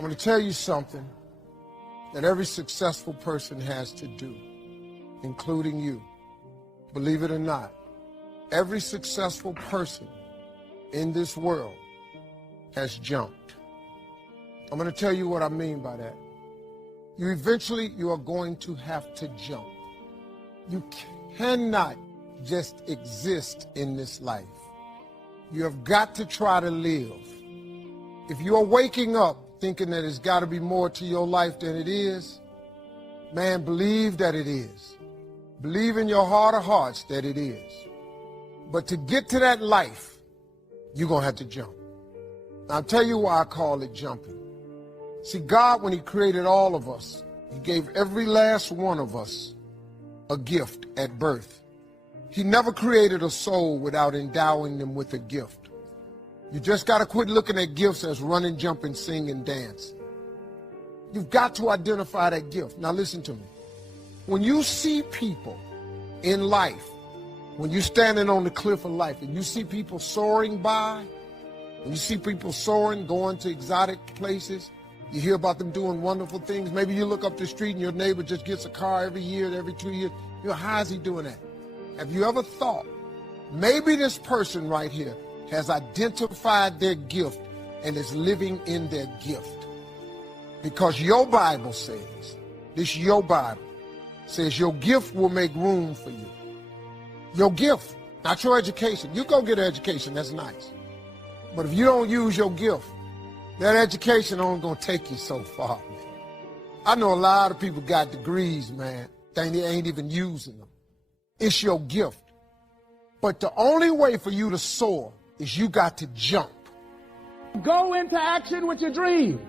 I'm going to tell you something that every successful person has to do, including you. Believe it or not, every successful person in this world has jumped. I'm going to tell you what I mean by that. You are going to have to jump. You cannot just exist in this life. You have got to try to live. If you are waking up thinking that it's got to be more to your life than it is, man, believe that it is. Believe in your heart of hearts that it is. But to get to that life, you're going to have to jump. Now, I'll tell you why I call it jumping. See, God, when he created all of us, he gave every last one of us a gift at birth. He never created a soul without endowing them with a gift. You just got to quit looking at gifts as running, jumping, sing, and dance. You've got to identify that gift. Now listen to me. When you see people in life, when you're standing on the cliff of life and you see people soaring by, and you see people soaring, going to exotic places, you hear about them doing wonderful things. Maybe you look up the street and your neighbor just gets a car every year, every 2 years. How is he doing that? Have you ever thought, maybe this person right here has identified their gift and is living in their gift? Because your Bible says, your Bible says your gift will make room for you. Your gift, not your education. You go get an education, that's nice. But if you don't use your gift, that education only gonna take you so far, man. I know a lot of people got degrees, man. They ain't even using them. It's your gift. But the only way for you to soar is you got to jump. Go into action with your dream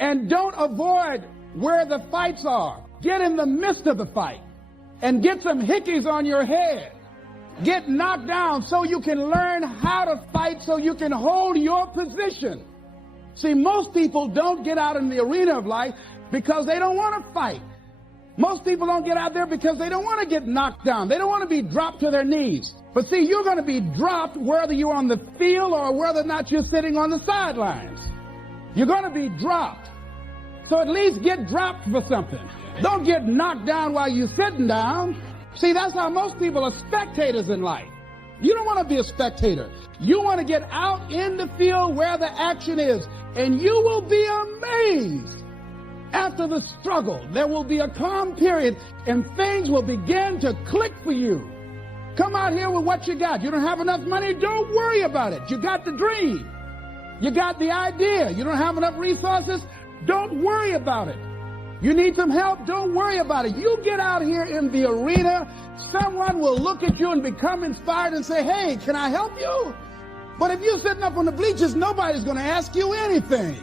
and don't avoid where the fights are. Get in the midst of the fight and get some hickeys on your head. Get knocked down so you can learn how to fight, so you can hold your position. See, most people don't get out in the arena of life because they don't want to fight. Most people don't get out there because they don't want to get knocked down. They don't want to be dropped to their knees. But see, you're going to be dropped whether you're on the field or whether or not you're sitting on the sidelines. You're going to be dropped. So at least get dropped for something. Don't get knocked down while you're sitting down. See, that's how most people are spectators in life. You don't want to be a spectator. You want to get out in the field where the action is, and you will be amazed. After the struggle, there will be a calm period, and things will begin to click for you. Come out here with what you got. You don't have enough money? Don't worry about it. You got the dream. You got the idea. You don't have enough resources? Don't worry about it. You need some help? Don't worry about it. You get out here in the arena, someone will look at you and become inspired and say, hey, can I help you? But if you're sitting up on the bleachers, nobody's going to ask you anything.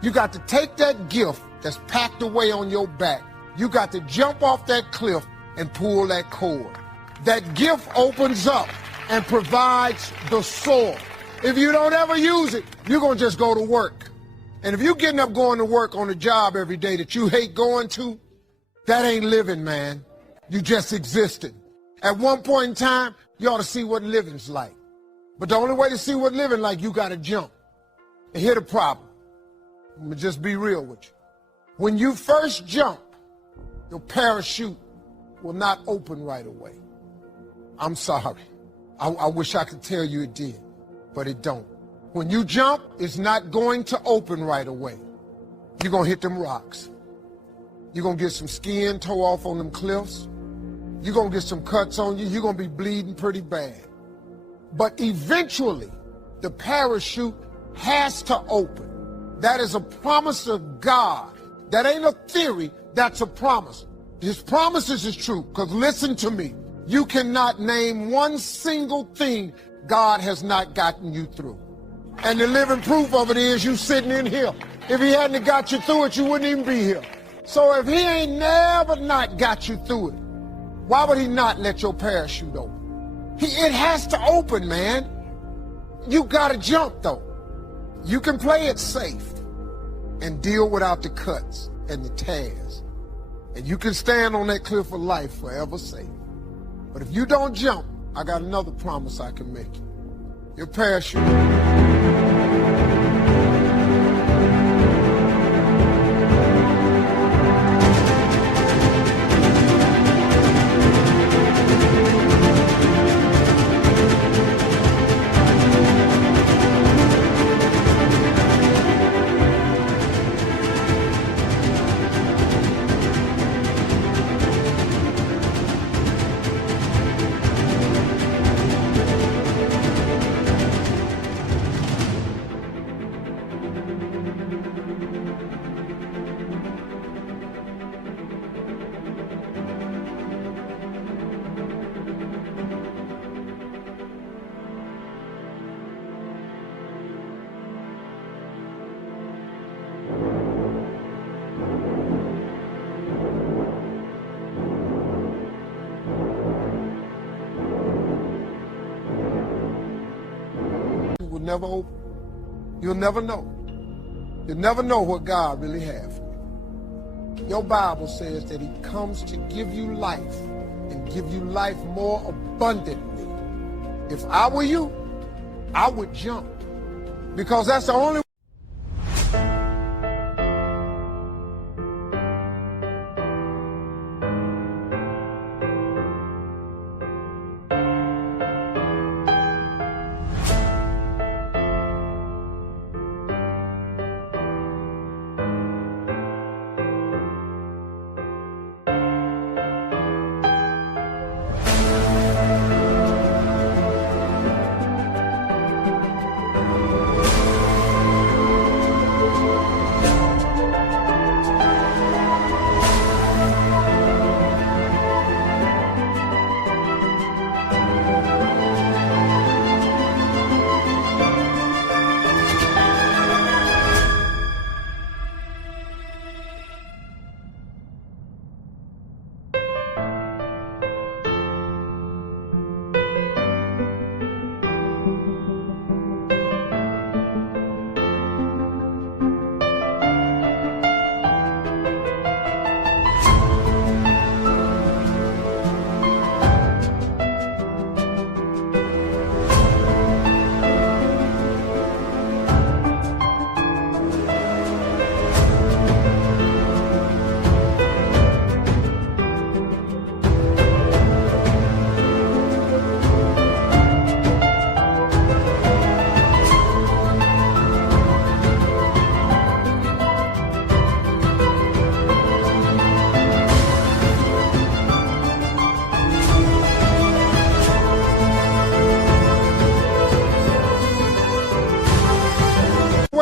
You got to take that gift that's packed away on your back. You got to jump off that cliff and pull that cord. That gift opens up and provides the soil. If you don't ever use it, you're going to just go to work. And if you're getting up going to work on a job every day that you hate going to, that ain't living, man. You just existed. At one point in time, you ought to see what living's like. But the only way to see what living like, you got to jump. And here's the problem. I'm going to just be real with you. When you first jump, your parachute will not open right away. I'm sorry. I wish I could tell you it did, but it don't. When you jump, it's not going to open right away. You're going to hit them rocks. You're going to get some skin tore off on them cliffs. You're going to get some cuts on you. You're going to be bleeding pretty bad. But eventually, the parachute has to open. That is a promise of God. That ain't a theory, that's a promise. His promises is true, because listen to me. You cannot name one single thing God has not gotten you through. And the living proof of it is you sitting in here. If he hadn't got you through it, you wouldn't even be here. So if he ain't never not got you through it, why would he not let your parachute open? It has to open, man. You gotta jump, though. You can play it safe and deal without the cuts and the tears. And you can stand on that cliff of life forever safe. But if you don't jump, I got another promise I can make you. Your parachute. never open. You'll never know. You'll never know what God really has for you. Your Bible says that he comes to give you life and give you life more abundantly. If I were you, I would jump, because that's the only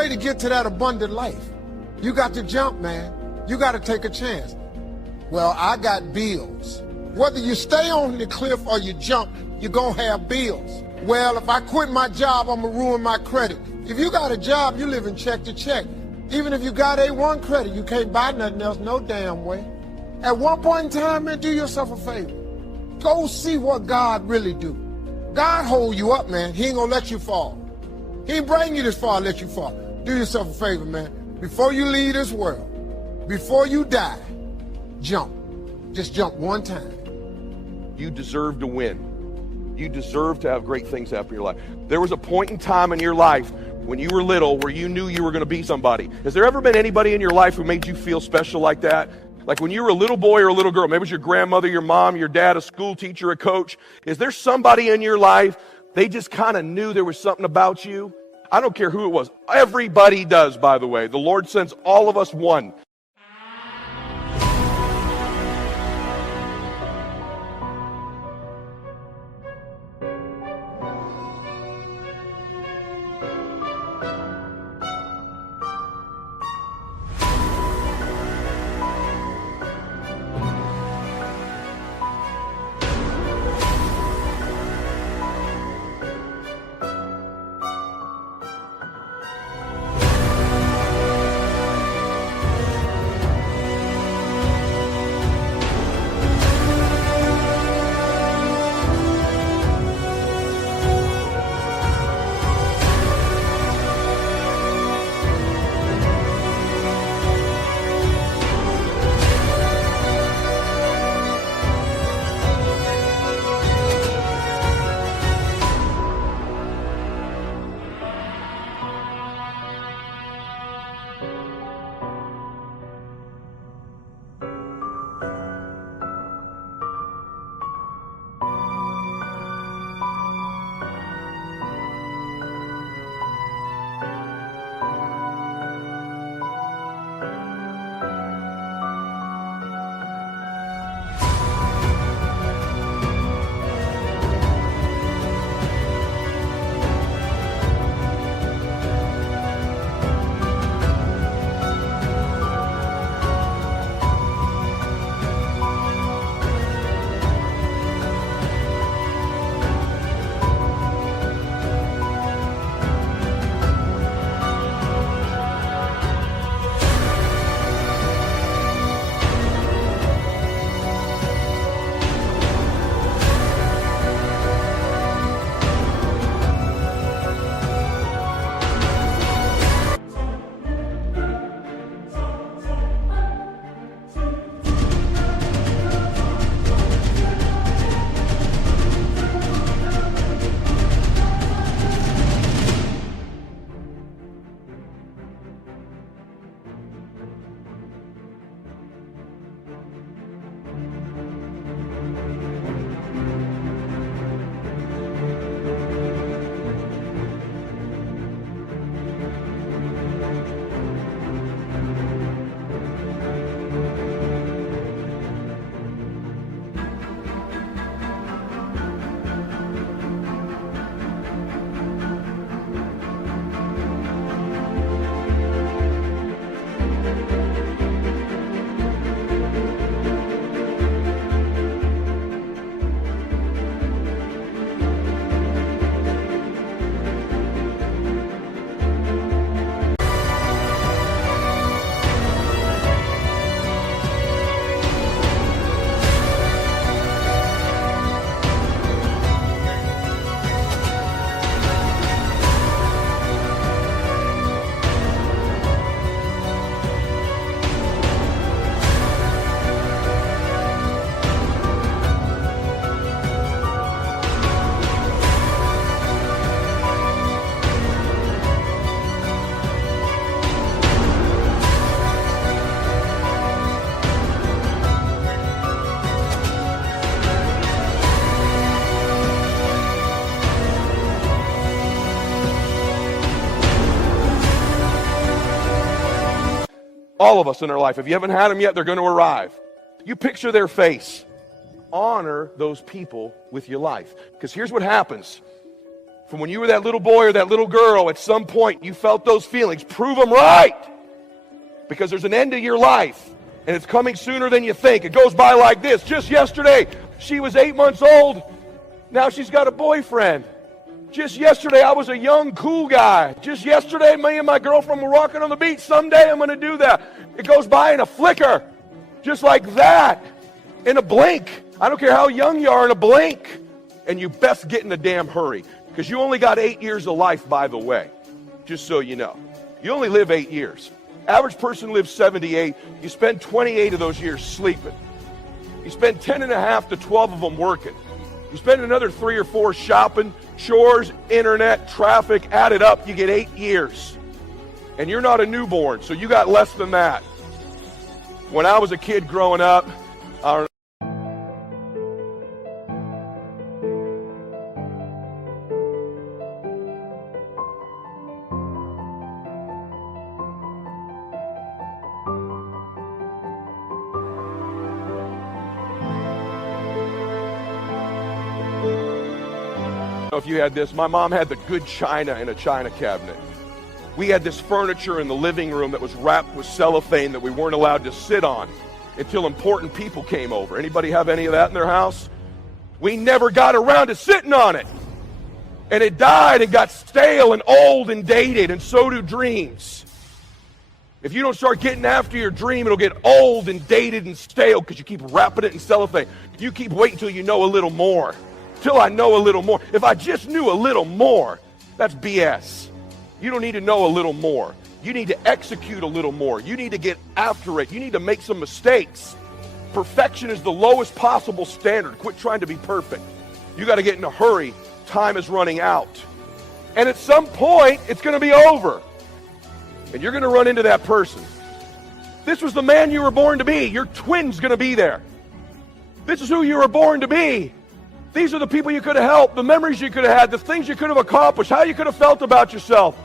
way to get to that abundant life. You got to jump, man. You got to take a chance. Well, I got bills. Whether you stay on the cliff or you jump, you're going to have bills. Well, if I quit my job, I'm going to ruin my credit. If you got a job, you live in check to check. Even if you got A1 credit, you can't buy nothing else no damn way. At one point in time, man, do yourself a favor. Go see what God really do. God hold you up, man. He ain't going to let you fall. He ain't bring you this far to let you fall. Do yourself a favor, man. Before you leave this world, before you die, jump. Just jump one time. You deserve to win. You deserve to have great things happen in your life. There was a point in time in your life when you were little where you knew you were going to be somebody. Has there ever been anybody in your life who made you feel special like that? Like when you were a little boy or a little girl, maybe it was your grandmother, your mom, your dad, a school teacher, a coach. Is there somebody in your life, they just kind of knew there was something about you? I don't care who it was. Everybody does, by the way. The Lord sends all of us one. All of us in our life. If you haven't had them yet, they're going to arrive. You picture their face. Honor those people with your life. Because here's what happens. From when you were that little boy or that little girl, at some point you felt those feelings. Prove them right. Because there's an end to your life. And it's coming sooner than you think. It goes by like this. Just yesterday, she was 8 months old. Now she's got a boyfriend. Just yesterday, I was a young, cool guy. Just yesterday, me and my girlfriend were walking on the beach. Someday, I'm going to do that. It goes by in a flicker. Just like that. In a blink. I don't care how young you are, in a blink. And you best get in a damn hurry. Because you only got 8 years of life, by the way. Just so you know. You only live 8 years. Average person lives 78. You spend 28 of those years sleeping. You spend 10 and a half to 12 of them working. You spend another 3 or 4 shopping, chores, internet, traffic, add it up, you get 8 years. And you're not a newborn, so you got less than that. When I was a kid growing up, I don't know if you had this. My mom had the good china in a china cabinet. We had this furniture in the living room that was wrapped with cellophane that we weren't allowed to sit on until important people came over. Anybody have any of that in their house? We never got around to sitting on it. And it died and got stale and old and dated, and so do dreams. If you don't start getting after your dream, it'll get old and dated and stale because you keep wrapping it in cellophane. You keep waiting until you know a little more. Till I know a little more. If I just knew a little more, that's BS. You don't need to know a little more. You need to execute a little more. You need to get after it. You need to make some mistakes. Perfection is the lowest possible standard. Quit trying to be perfect. You got to get in a hurry. Time is running out. And at some point, it's going to be over. And you're going to run into that person. This was the man you were born to be. Your twin's going to be there. This is who you were born to be. These are the people you could have helped, the memories you could have had, the things you could have accomplished, how you could have felt about yourself.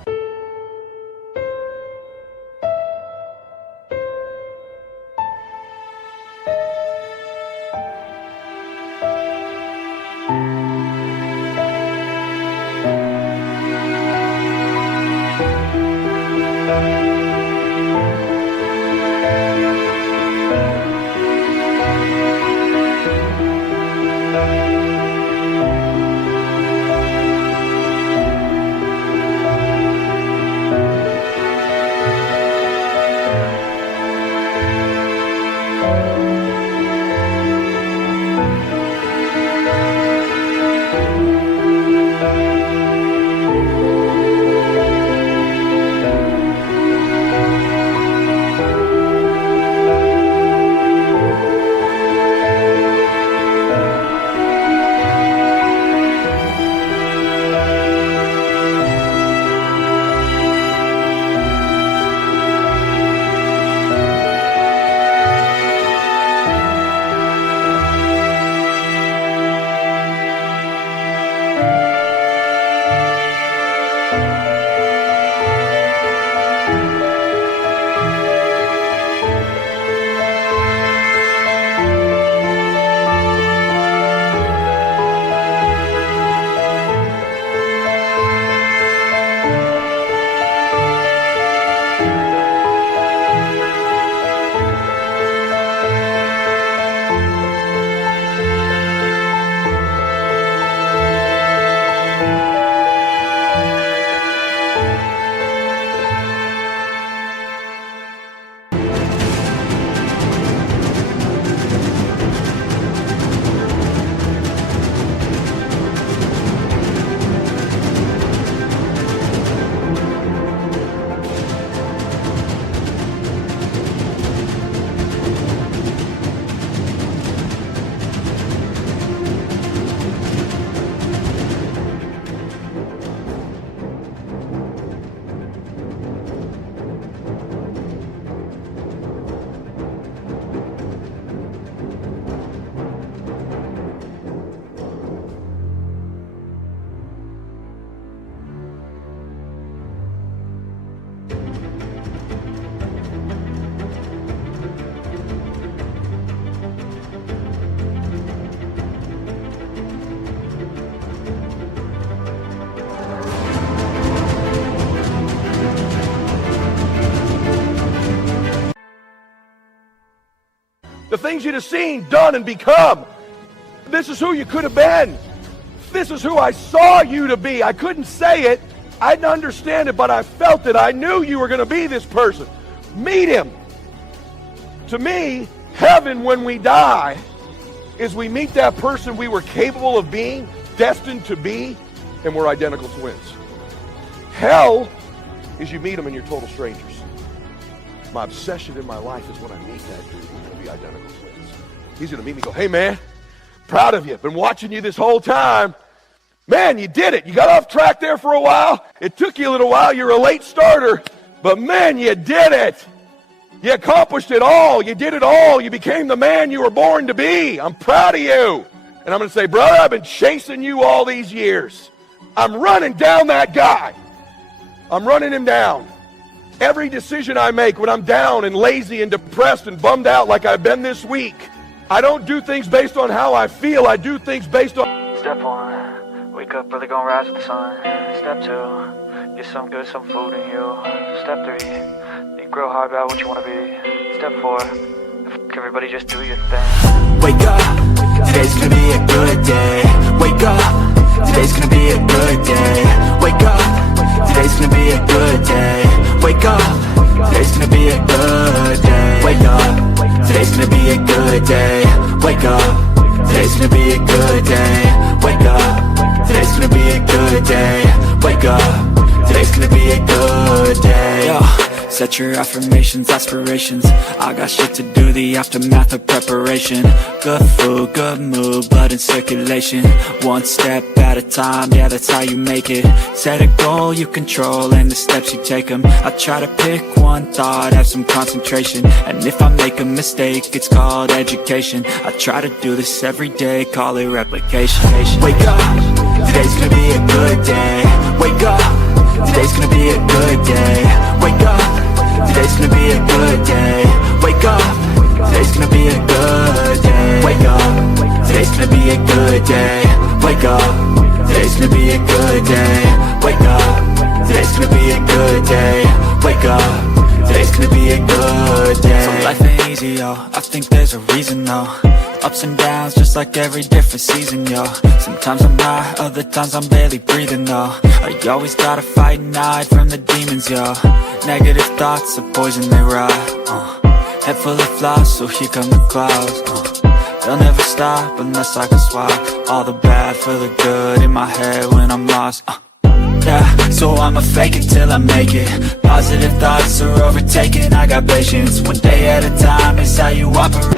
The things you'd have seen, done, and become. This is who you could have been. This is who I saw you to be. I couldn't say it. I didn't understand it, but I felt it. I knew you were going to be this person. Meet him. To me, heaven when we die is we meet that person we were capable of being, destined to be, and we're identical twins. Hell is you meet them and you're total strangers. My obsession in my life is when I meet that dude, we're going to be identical twins. He's going to meet me and go, hey man, proud of you. Been watching you this whole time. Man, you did it. You got off track there for a while. It took you a little while. You're a late starter. But man, you did it. You accomplished it all. You did it all. You became the man you were born to be. I'm proud of you. And I'm going to say, brother, I've been chasing you all these years. I'm running down that guy. I'm running him down. Every decision I make when I'm down and lazy and depressed and bummed out like I've been this week, I don't do things based on how I feel. I do things based on... Step 1, wake up early, gonna rise with the sun. Step 2, get some good, some food in you. Step 3, think real hard about what you wanna be. Step 4, everybody just do your thing. Wake up, today's gonna be a good day. Wake up, today's gonna be a good day. Wake up, today's gonna be a good day. Wake up, today's gonna be a good day. Wake up, today's gonna be a good day. Wake up, today's gonna be a good day. Wake up, today's gonna be a good day. Wake up, today's gonna be a good day. Yo, set your affirmations, aspirations. I got shit to do, the aftermath of preparation. Good food, good mood, blood in circulation. One step at a time, yeah, that's how you make it. Set a goal you control and the steps you take them. I try to pick one thought, have some concentration. And if I make a mistake, it's called education. I try to do this every day, call it replication. Wake up, today's gonna be a good day. Wake up, today's gonna be a good day. Wake up, today's gonna be a good day. Wake up, today's gonna be a good day. Wake up, today's gonna be a good day. Wake up, today's gonna be a good day. Wake up, today's gonna be a good day. Wake up, today's gonna be a good day. So life ain't easy, yo, I think there's a reason, though. Ups and downs, just like every different season, yo. Sometimes I'm high, other times I'm barely breathing, though. I always gotta fight and hide from the demons, yo. Negative thoughts are poison, they rot. Head full of flies, so here come the clouds. They'll never stop unless I can swap all the bad for the good in my head when I'm lost. Yeah, so I'ma fake it till I make it. Positive thoughts are overtaken, I got patience. One day at a time is how you operate.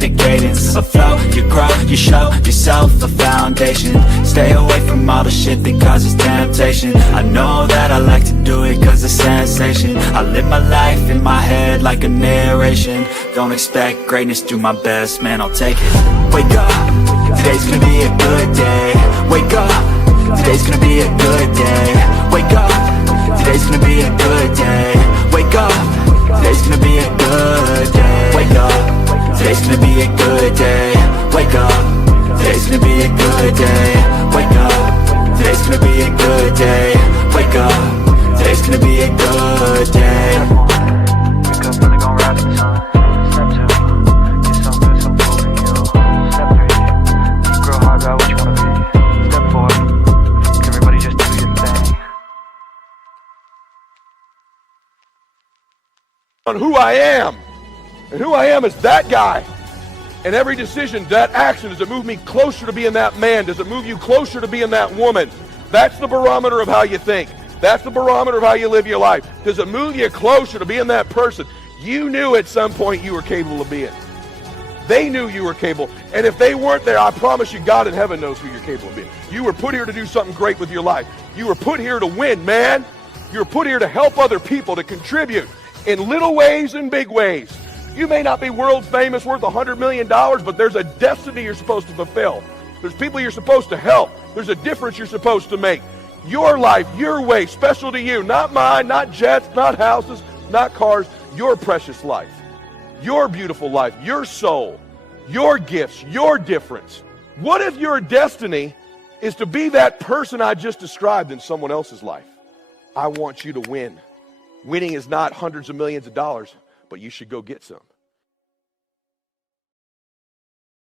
A cadence, a flow, you grow, you show yourself a foundation. Stay away from all the shit that causes temptation. I know that I like to do it cause it's sensation. I live my life in my head like a narration. Don't expect greatness, do my best, man, I'll take it. Wake up, today's gonna be a good day. Wake up, today's gonna be a good day. Wake up, today's gonna be a good day. Wake up, today's gonna be a good day. Wake up, today's gonna be a good day. Wake up, today's gonna be a good day. Wake up, today's gonna be a good day. Wake up, today's gonna be a good day. Wake up early, gonna rise with the sun. Step 2, get some good, some food in you. Step 3, think real hard about what you wanna be. Step 4, everybody just do your thing. On who I am. And who I am is that guy. And every decision, that action, does it move me closer to being that man? Does it move you closer to being that woman? That's the barometer of how you think. That's the barometer of how you live your life. Does it move you closer to being that person you knew at some point you were capable of being? They knew you were capable. And if they weren't there, I promise you, God in heaven knows who you're capable of being. You were put here to do something great with your life. You were put here to win, man. You were put here to help other people, to contribute in little ways and big ways. You may not be world famous, worth $100 million, but there's a destiny you're supposed to fulfill. There's people you're supposed to help. There's a difference you're supposed to make. Your life, your way, special to you. Not mine, not jets, not houses, not cars. Your precious life. Your beautiful life. Your soul. Your gifts. Your difference. What if your destiny is to be that person I just described in someone else's life? I want you to win. Winning is not hundreds of millions of dollars, but you should go get some.